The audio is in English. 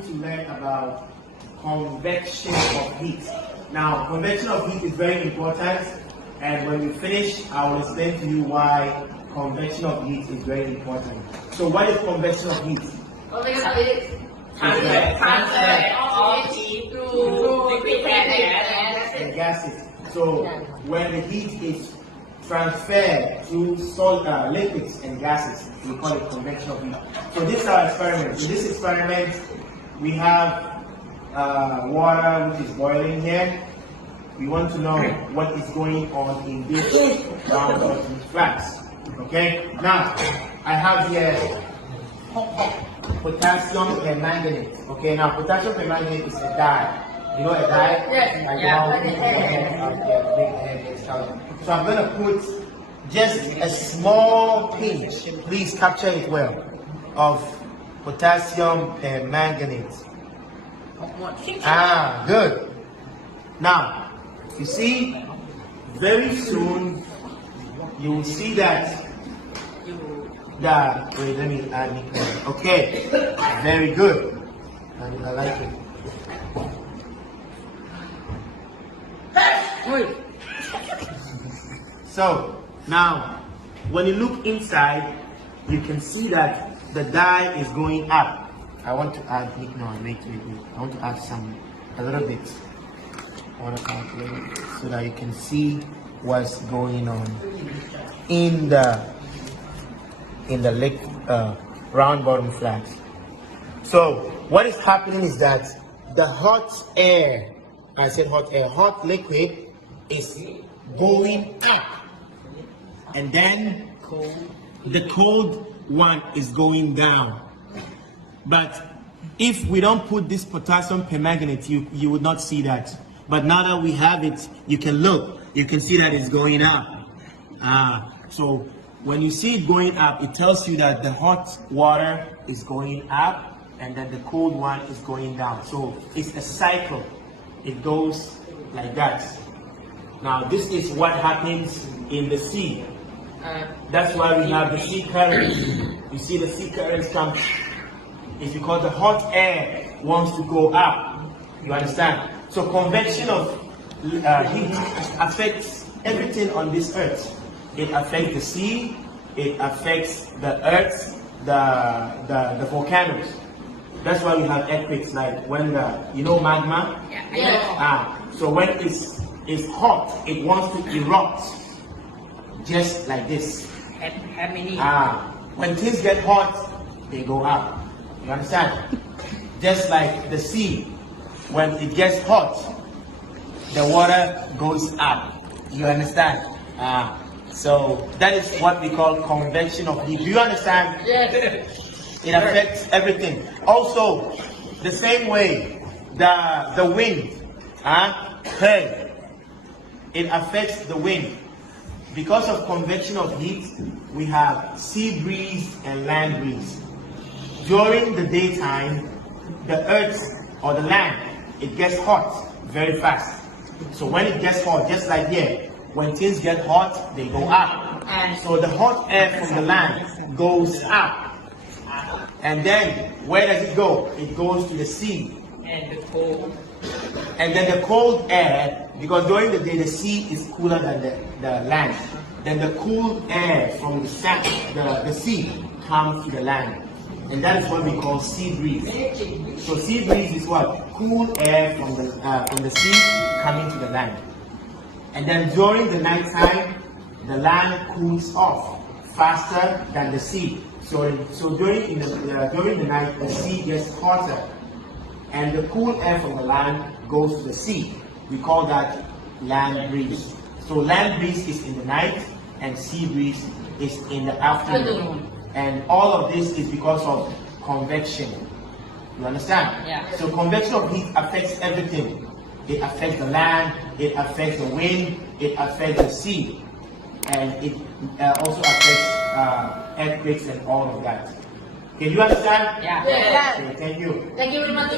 going to learn about convection of heat. Now, convection of heat is very important, and when we finish, I will explain to you why convection of heat is very important. So, what is convection of heat? Convection of heat transfer of heat through liquid and gases. So, when the heat is transferred through liquids and gases, we call it convection of heat. So, this is our experiment. In this experiment, we have water which is boiling here. We want to know what is going on in this round bottom flask. Okay, now I have here potassium permanganate. Okay, now potassium permanganate is a dye. You know a dye? Yes. So I'm going to put just a small pinch, please capture it well, of potassium permanganate. Good. Now, you see, very soon you will see that wait, let me add it. Okay, very good. I like it. So now, when you look inside, you can see that the dye is going up. I want to add wait. I want to add a little bit. I want to calculate so that you can see what's going on in the round bottom flask. So what is happening is that the hot air, I said hot air, hot liquid is going up, and then the cold one is going down. But if we don't put this potassium permanganate, you would not see that. But now that we have it, you can look, you can see that it's going up. So when you see it going up, it tells you that the hot water is going up and then the cold one is going down. So it's a cycle. It goes like that. Now this is what happens in the sea. That's why we have the sea currents. You see the sea currents come. It's because the hot air wants to go up. You understand? So convection of heat affects everything on this earth. It affects the sea, it affects the earth, the volcanoes. That's why we have earthquakes, like when magma? Yeah. So when it's hot, it wants to erupt, just like this. When things get hot, they go up. You understand? Just like the sea, when it gets hot, the water goes up. You understand? So that is what we call convection of heat. Do you understand? Yes. It affects everything. Also, the same way, the wind, it affects the wind. Because of convection of heat, we have sea breeze and land breeze. During the daytime, the earth or the land, it gets hot very fast. So when it gets hot, just like here, when things get hot, they go up. So the hot air from the land goes up. And then, where does it go? It goes to the sea. And then the cold air, because during the day the sea is cooler than the land. Then the cool air from the sea comes to the land. And that is what we call sea breeze. So sea breeze is what? Cool air from the sea coming to the land. And then during the night time, the land cools off faster than the sea. So during the night, the sea gets hotter, and the cool air from the land goes to the sea. We call that land breeze. So land breeze is in the night, and sea breeze is in the afternoon. And all of this is because of convection. You understand? Yeah. So convection of heat affects everything. It affects the land, it affects the wind, it affects the sea, and it also affects earthquakes and all of that. Can you understand? Yeah. Okay, thank you. Thank you very much,